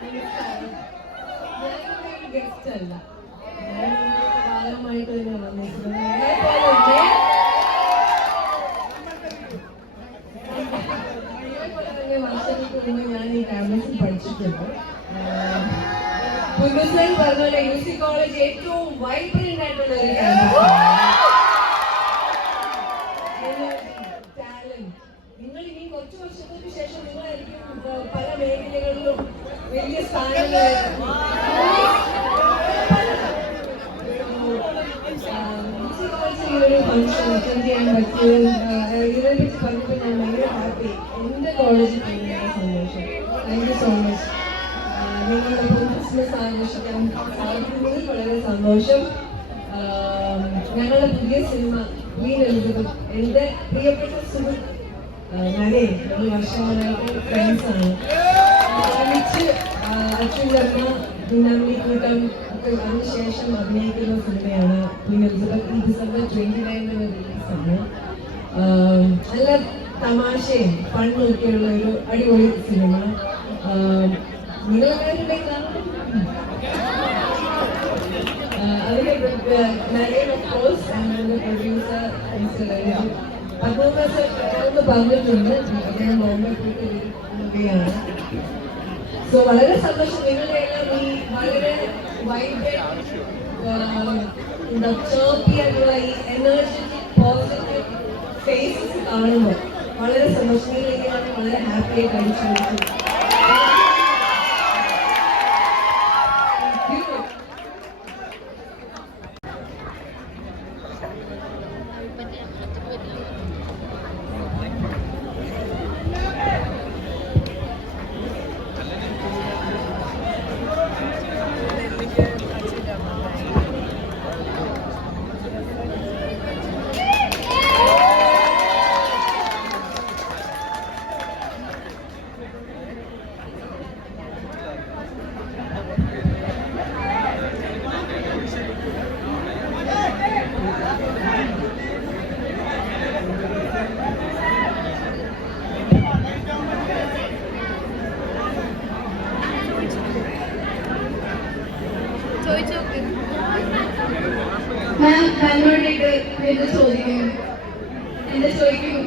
ഞാനിവിടെ ഒരു ഗസ്റ്റ് അല്ല. ഭാഗമായിട്ട് തന്നെ മുമ്പ് ഞാൻ ഈ ക്യാമ്പസിൽ പഠിച്ചിട്ടുണ്ട് പുതുസായി പറഞ്ഞ യു സി കോളേജ് ഏറ്റവും വൈബ്രന്റ് ആയിട്ടുള്ള ഒരു കുറച്ച് വർഷങ്ങൾക്ക് ശേഷം നിങ്ങളായിരിക്കും പല മേഖലകളിലും വലിയ സ്ഥാനങ്ങൾ ഒരു ഫംഗ്ഷൻ അറ്റൻഡ് ചെയ്യാൻ പറ്റിയതും ഇതിനെപ്പറ്റി പറഞ്ഞപ്പോൾ ഞാൻ എന്റെ കോളേജിൽ ഭയങ്കര സന്തോഷം സോ മച്ച് നിങ്ങളോടൊപ്പം ക്രിസ്മസ് ആഘോഷിക്കാൻ വളരെ സന്തോഷം ഞങ്ങളുടെ പുതിയ സിനിമ ക്വീൻ എലിസബത്ത് എന്റെ പ്രിയപ്പെട്ട സുഹൃത്ത് നരേ ഒരു വർഷം ഫ്രണ്ട്സാണ് ഒരുമിച്ച് അച്ഛൻ വർമ്മ ദിനാമിനി കൂട്ടം ഒക്കെ അതിനുശേഷം അഭിനയിക്കുന്ന സിനിമയാണ് പിന്നെ ഈ ഡിസംബർ ട്വന്റി നയൻ റിലീസാണ് നല്ല തമാശയും ഫണ്ണും ഒക്കെയുള്ള ഒരു അടിപൊളി സിനിമ. നിങ്ങളെല്ലാവരും അതിന്റെ Naren of course producer Padmanabha ഒന്ന് പറഞ്ഞിട്ടുണ്ട് അദ്ദേഹം പോയിട്ട് സോ വളരെ സന്തോഷം. നിങ്ങളുടെ എല്ലാം ഈ വളരെ വൈബ്രന്റ് എന്താ ചോപ്പി ആയിട്ടുള്ള ഈ എനർജറ്റിക് പോസിറ്റീവ് ഫേസസ് കാണുമ്പോൾ വളരെ സന്തോഷം. വളരെ ഹാപ്പി ആയി കഴിച്ചു Bener. ഞാൻ തന്നോട് ഇത് ചോദിക്കുന്നു എന്താ ചോദിക്കുന്നു